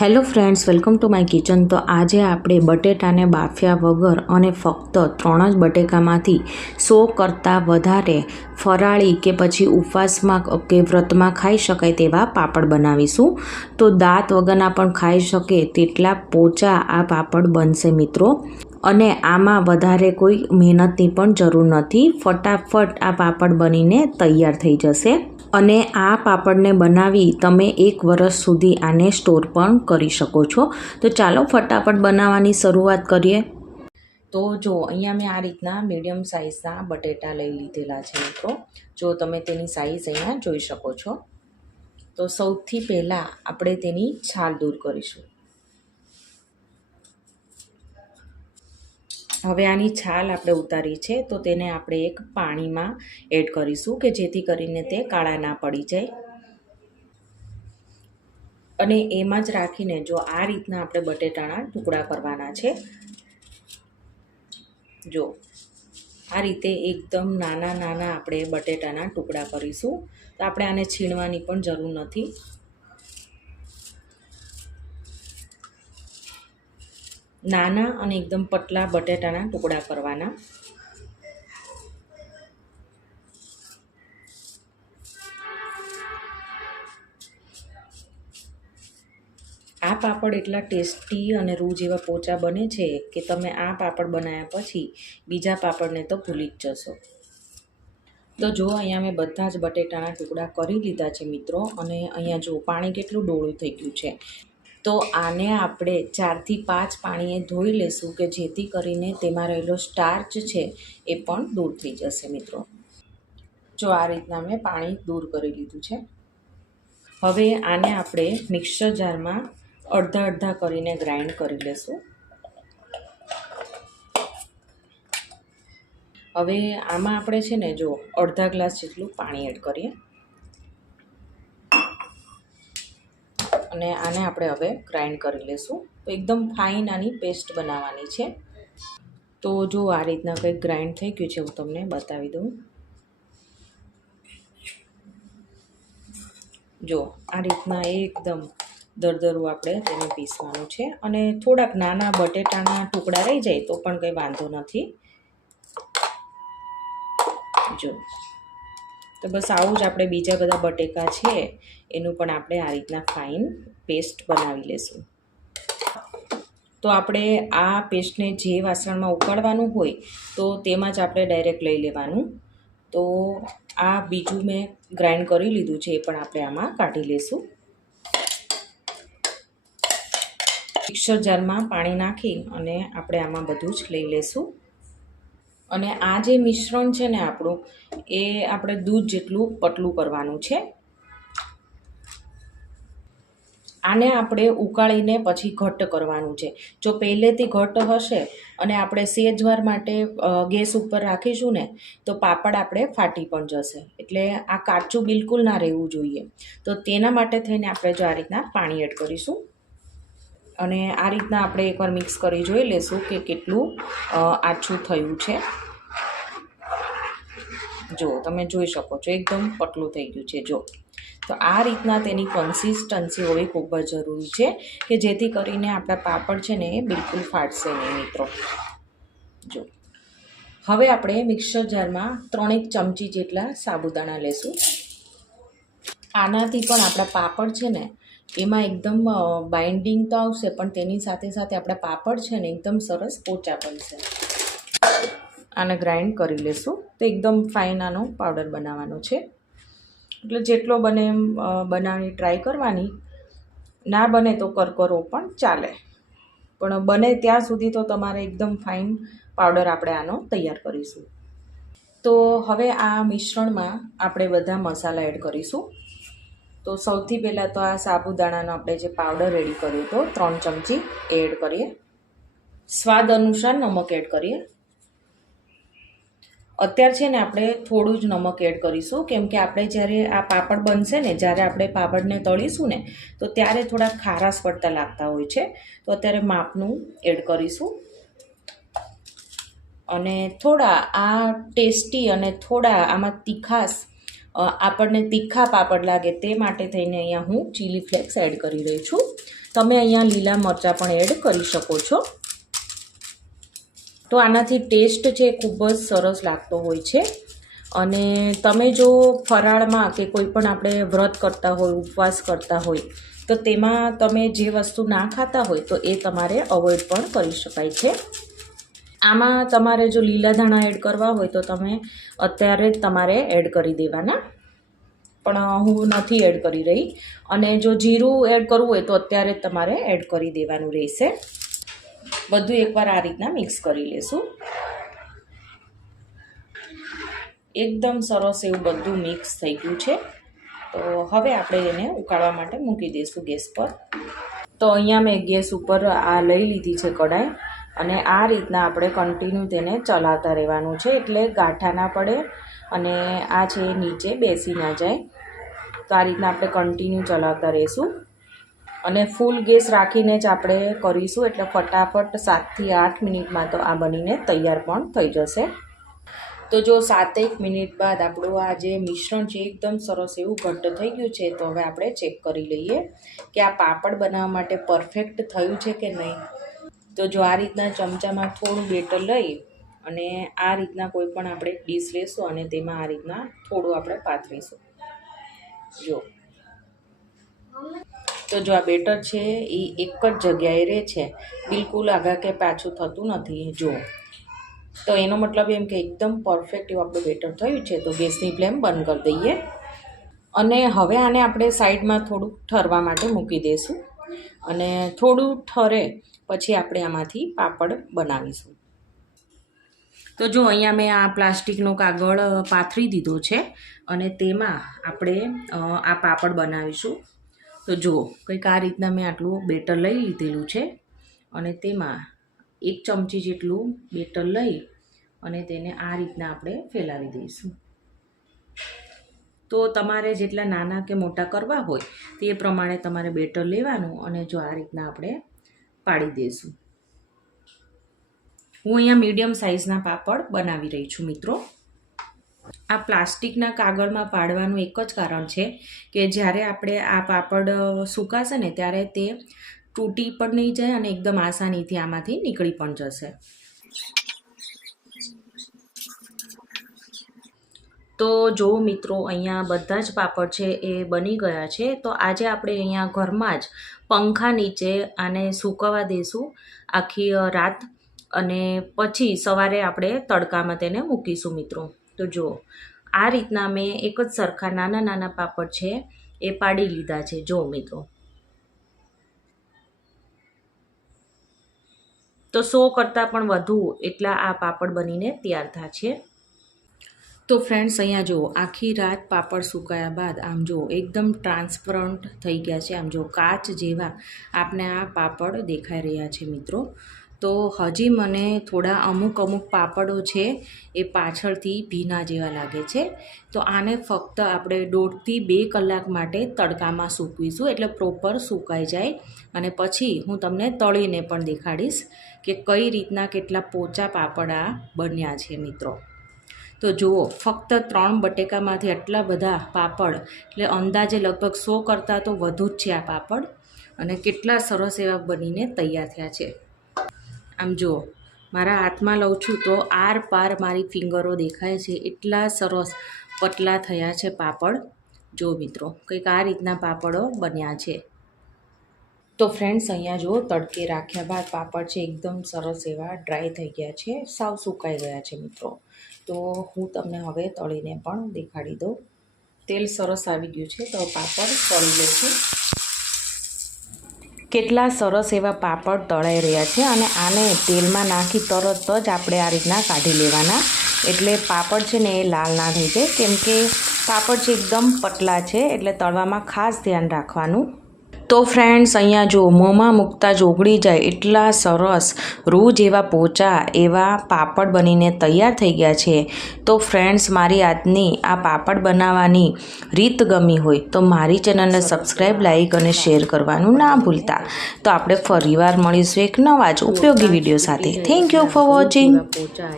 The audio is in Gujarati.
Hello friends, welcome to my kitchen. તો આજે આપણે બટેટાને બાફ્યા વગર અને ફક્ત ત્રણ જ બટેકામાંથી સો કરતાં વધારે ફરાળી કે પછી ઉપવાસમાં કે વ્રતમાં ખાઈ શકાય તેવા પાપડ બનાવીશું. તો દાંત વગરના પણ ખાઈ શકે તેટલા પોચા આ પાપડ બનશે મિત્રો. અને આમાં વધારે કોઈ મહેનતની પણ જરૂર નથી. ફટાફટ આ પાપડ બનીને તૈયાર થઈ જશે. અને આ પાપડને બનાવી તમે એક વર્ષ સુધી આને સ્ટોર પણ કરી શકો છો. તો ચાલો ફટાફટ બનાવવાની શરૂઆત કરીએ. તો જો, અહીંયા મેં આ રીતના મીડિયમ સાઇઝના બટેટા લઈ લીધેલા છે મિત્રો. જો તમે તેની સાઇઝ અહીંયા જોઈ શકો છો. તો સૌથી પહેલાં આપણે તેની છાલ દૂર કરીશું. હવે આની છાલ આપણે ઉતારી છે, તો તેને આપણે એક પાણીમાં એડ કરીશું કે જેથી કરીને તે કાળા ના પડી જાય. અને એમાં જ રાખીને જો આ રીતના આપણે બટેટાના ટુકડા કરવાના છે, જો આ રીતે એકદમ નાના નાના આપણે બટેટાના ટુકડા કરીશું, તો આપણે આને છીણવાની પણ જરૂર નથી. નાના અને એકદમ પતલા બટેટાના ટુકડા કરવાના. આ પાપડ એટલા ટેસ્ટી અને રૂ જેવા પોચા બને છે કે તમે આ પાપડ બનાવ્યા પછી બીજા પાપડને તો ભૂલી જ જશો. તો જો અહીંયા મેં બધા જ બટેટાના ટુકડા કરી લીધા છે મિત્રો, અને અહીંયા જો પાણી કેટલું ડોળું થઈ ગયું છે. તો આને આપણે ચારથી પાંચ પાણીએ ધોઈ લેશું કે જેથી કરીને તેમાં રહેલો સ્ટાર્ચ છે એ પણ દૂર થઈ જશે મિત્રો. જો આ રીતના મેં પાણી દૂર કરી લીધું છે. હવે આને આપણે મિક્સર જારમાં અડધા અડધા કરીને ગ્રાઇન્ડ કરી લેશું. હવે આમાં આપણે છે ને જો અડધા ગ્લાસ જેટલું પાણી એડ કરીએ. અને આને આપણે હવે ગ્રાઇન્ડ કરી લેશું. તો એકદમ ફાઇન આની પેસ્ટ બનાવવાની છે. તો જો આ રીતના કંઈક ગ્રાઇન્ડ થઈ ગયું છે, હું તમને બતાવી દઉં. જો, આ રીતના એકદમ દરદરું આપણે તેને પીસવાનું છે. અને થોડાક નાના બટેટાના ટુકડા રહી જાય તો પણ કંઈ વાંધો નથી. જો. તો બસ આવું જ આપણે બીજા બધા બટેકા છે, એનું પણ આપણે આ રીતના ફાઇન પેસ્ટ બનાવી લેશું. તો આપણે આ પેસ્ટને જે વાસણમાં ઉકાળવાનું હોય, તો તેમાં જ આપણે ડાયરેક્ટ લઈ લેવાનું. તો આ બીજું મેં ગ્રાઇન્ડ કરી લીધું છે, એ પણ આપણે આમાં કાઢી લેશું. મિક્સર જારમાં પાણી નાખી અને આપણે આમાં બધું જ લઈ લેશું. અને આ જે મિશ્રણ છે ને આપણું, એ આપણે દૂધ જેટલું પતલું કરવાનું છે. આને આપણે ઉકાળીને પછી ઘટ્ટ કરવાનું છે. જો પહેલેથી ઘટ્ટ હશે અને આપણે સેજવાર માટે ગેસ ઉપર રાખીશું ને, તો પાપડ આપણે ફાટી પણ જશે. એટલે આ કાચું બિલકુલ ના રહેવું જોઈએ. તો તેના માટે થઈને આપણે જો આ રીતના પાણી એડ કરીશું. અને આ રીતના આપણે એકવાર મિક્સ કરી જોઈ લેશું કે કેટલું આછું થયું છે. જો, તમે જોઈ શકો છો, એકદમ પતલું થઈ ગયું છે, જો. તો આ રીતના તેની કન્સિસ્ટન્સી હોવી ખૂબ જ જરૂરી છે કે જેથી કરીને આપણા પાપડ છે ને એ બિલકુલ ફાટશે નહીં, મિત્રો. જો. હવે આપણે મિક્સર જારમાં ત્રણેક ચમચી જેટલા સાબુદાણા લેશું. આનાથી પણ આપણા પાપડ છે ને એમાં એકદમ બાઇન્ડિંગ તો આવશે, પણ તેની સાથે સાથે આપણા પાપડ છે ને, એકદમ સરસ પોચા બનશે. આને ગ્રાઇન્ડ કરી લેશું. તો એકદમ ફાઇન આનો પાવડર બનાવવાનો છે. એટલે જેટલો બને એમ બનાવવાની ટ્રાય કરવાની. ના બને તો કરકરો પણ ચાલે. પણ બને ત્યાં સુધી તો તમારે એકદમ ફાઇન પાવડર આપણે આનો તૈયાર કરીશું. તો હવે આ મિશ્રણમાં આપણે બધા મસાલા એડ કરીશું. તો સૌથી પહેલાં તો આ સાબુદાણાનો આપણે જે પાવડર રેડી કર્યો હતો, ત્રણ ચમચી એડ કરીએ. સ્વાદ અનુસાર નમક એડ કરીએ. અત્યારે છે ને આપણે થોડું જ નમક એડ કરીશું, કેમ કે આપણે જ્યારે આ પાપડ બનશે ને, જ્યારે આપણે પાપડને તળીશું ને, તો ત્યારે થોડા ખારાશ પડતા લાગતા હોય છે. તો અત્યારે માપનું એડ કરીશું. અને થોડા આ ટેસ્ટી અને થોડા આમાં તીખાશ આપણને તીખા પાપડ લાગે તે માટે થઈને અહીંયા હું ચીલી ફ્લેક્સ એડ કરી રહી છું. તમે અહીંયા લીલા મરચાં પણ એડ કરી શકો છો. તો આનાથી ટેસ્ટ છે ખૂબ જ સરસ લાગતો હોય છે. અને તમે જો ફરાળમાં કે કોઈ પણ આપણે વ્રત કરતા હોય, ઉપવાસ કરતા હોય, તો તેમાં તમે જે વસ્તુ ના ખાતા હોય તો એ તમારે અવોઇડ પણ કરી શકાય છે. આમાં તમારે જો લીલા ધાણા એડ કરવા હોય તો તમે અત્યારે જ તમારે એડ કરી દેવાના. પણ હું નથી એડ કરી રહી. અને જો જીરું એડ કરવું હોય તો અત્યારે જ તમારે એડ કરી દેવાનું રહેશે. બધું એકવાર આ રીતના મિક્સ કરી લેશું. એકદમ સરસ એવું બધું મિક્સ થઈ ગયું છે. તો હવે આપણે એને ઉકાળવા માટે મૂકી દઈશું ગેસ પર. તો અહીંયા મેં ગેસ ઉપર આ લઈ લીધી છે કઢાઈ. અને આ રીતના આપણે કન્ટિન્યુ તેને ચલાવતા રહેવાનું છે, એટલે ગાંઠા ના પડે અને આ છે નીચે બેસી ના જાય. તો આ રીતના આપણે કન્ટિન્યુ ચલાવતા રહીશું. અને ફૂલ ગેસ રાખીને જ આપણે કરીશું, એટલે ફટાફટ સાતથી આઠ મિનિટમાં તો આ બનીને તૈયાર પણ થઈ જશે. તો જો સાતેક મિનિટ બાદ આપણું આ જે મિશ્રણ છે એકદમ સરસ એવું ઘટ્ટ થઈ ગયું છે, તો હવે આપણે ચેક કરી લઈએ કે આ પાપડ બનાવવા માટે પરફેક્ટ થયું છે કે નહીં. તો જો આ રીતના ચમચામાં થોડું બેટર લઈ અને આ રીતના કોઈ પણ આપણે ડીશ લેશું અને તેમાં આ રીતના થોડું આપણે પાથરીશું જો. તો જો આ બેટર છે, એ એક જ જગ્યાએ રહે છે. બિલકુલ આગા કે પાછું થતું નથી. જો. તો એનો મતલબ એમ કે એકદમ પરફેક્ટ એવું આપણું બેટર થયું છે, તો ગેસની ફ્લેમ બંધ કરી દઈએ. અને હવે આને આપણે સાઈડમાં થોડુંક ઠરવા માટે મૂકી દઈશું અને થોડું ઠરે પછી આપણે આમાંથી પાપડ બનાવીશું. તો જો અહીંયા મેં આ પ્લાસ્ટિકનો કાગળ પાથરી દીધો છે અને તેમાં આપણે આ પાપડ બનાવીશું. તો જુઓ કંઈક આ રીતના મેં આટલું બેટર લઈ લીધેલું છે અને તેમાં એક ચમચી જેટલું બેટર લઈ અને તેને આ રીતના આપણે ફેલાવી દઈશું. તો તમારે જેટલા નાના કે મોટા કરવા હોય તે પ્રમાણે તમારે બેટર લેવાનું અને જો આ રીતના આપણે પાડી દઈશું હું અહીંયા મીડિયમ સાઇઝના પાપડ બનાવી રહી છું, મિત્રો. આ પ્લાસ્ટિકના કાગળમાં પાડવાનું એક જ કારણ છે કે જ્યારે આપણે આ પાપડ સુકાશે ને ત્યારે તે તૂટી પણ નહીં જાય અને એકદમ આસાનીથી આમાંથી નીકળી પણ જશે. તો જો મિત્રો, અહીંયા બધા જ પાપડ છે એ બની ગયા છે, તો આજે આપણે અહીંયા ઘરમાં જ પંખા નીચે આને સૂકવવા દઈશું આખી રાત અને પછી સવારે આપણે તડકામાં તેને મૂકીશું મિત્રો. તો જુઓ, આ રીતના મેં એક જ સરખા નાના નાના પાપડ છે એ પાડી લીધા છે. જો મિત્રો. તો સો કરતાં પણ વધુ એટલા આ પાપડ બનીને તૈયાર થાય છે. તો ફ્રેન્ડ્સ અહીંયા જુઓ, આખી રાત પાપડ સુકાયા બાદ આમ જુઓ, એકદમ ટ્રાન્સપરન્ટ થઈ ગયા છે. આમ જુઓ, કાચ જેવા આપને આ પાપડ દેખાઈ રહ્યા છે મિત્રો. તો હજી મને થોડા અમુક અમુક પાપડો છે એ પાછળથી ભીના જેવા લાગે છે. તો આને ફક્ત આપણે દોઢથી બે કલાક માટે તડકામાં સૂકવીશું એટલે પ્રોપર સુકાઈ જાય. અને પછી હું તમને તળીને પણ દેખાડીશ કે કઈ રીતના કેટલા પોચા પાપડ આ બન્યા છે મિત્રો. તો જુઓ, ફક્ત ત્રણ બટેકામાંથી આટલા બધા પાપડ, એટલે અંદાજે લગભગ સો કરતાં તો વધુ જ છે આ પાપડ. અને કેટલા સરસ એવા બનીને તૈયાર થયા છે. આમ જુઓ, મારા હાથમાં લઉં છું તો આર પાર મારી ફિંગરો દેખાય છે. એટલા સરસ પતલા થયા છે પાપડ. જો મિત્રો, કંઈક આ રીતના પાપડો બન્યા છે. તો ફ્રેન્ડ્સ, અહીંયા જુઓ, તડકે રાખ્યા બાદ પાપડ છે, એકદમ સરસ એવા ડ્રાય થઈ ગયા છે. સાવ સુકાઈ ગયા છે મિત્રો. તો હું તમને હવે તળીને પણ દેખાડી દઉં. તેલ સરસ આવી ગયું છે, તો પાપડ તળી લઉં કેટલા સરસ એવા પાપડ તળાઈ રહ્યા છે અને આને તેલમાં નાખી તરત જ આપણે આ રીતના કાઢી લેવાના. એટલે પાપડ છે ને એ લાલ ના થઈ જાય, કેમ કે પાપડ છે એકદમ પતલા છે, એટલે તળવામાં ખાસ ધ્યાન રાખવાનું. તો ફ્રેન્ડ્સ અહીંયા જો મોંમાં મૂકતા જ ઓગળી જાય એટલા સરસ રૂ જેવા પોચા એવા પાપડ બનીને તૈયાર થઈ ગયા છે. તો ફ્રેન્ડ્સ મારી આજની આ પાપડ બનાવવાની રીત ગમી હોય તો મારી ચેનલને સબસ્ક્રાઈબ લાઈક અને શેર કરવાનું ના ભૂલતા. તો આપણે ફરીવાર મળીશું એક નવા જ ઉપયોગી વીડિયો સાથે. થેન્ક યુ ફોર વોચિંગ એવા